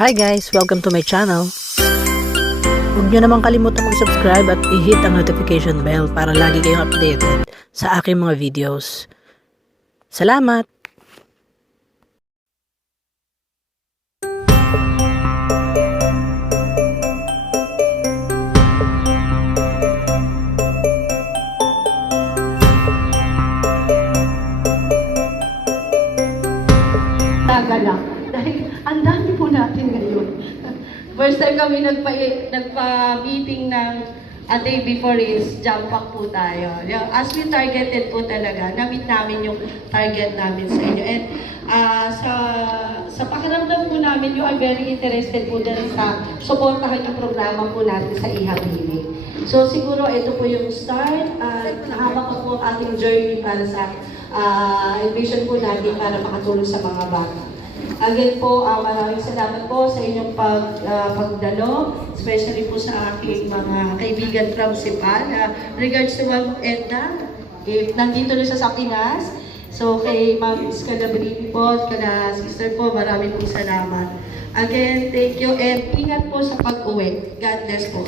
Hi guys! Welcome to my channel. Huwag nyo naman kalimutan mag-subscribe at i-hit ang notification bell para lagi kayong updated sa aking mga videos. Salamat! Lang. Dahil ang dami po natin ngayon. First time kami nagpa-meeting ng a day before is jump pack po tayo. As we targeted po talaga, na-meet namin yung target namin sa inyo. And sa pakiramdam po namin, you are very interested po dahil sa supportahan yung programa po natin sa iHabili. So siguro ito po yung start. Nahaba ko po ating journey para sa vision po natin para makatulong sa mga bata. Again po, maraming salamat po sa inyong pagdalo, especially po sa aking mga kaibigan from Cepan. Regards to Ma'am Edna, if nandito na siya sa Pinas, so kay Ma'am Scalabriti po, kala sister po, maraming po salamat. Again, thank you and ingat po sa pag-uwi. God bless po.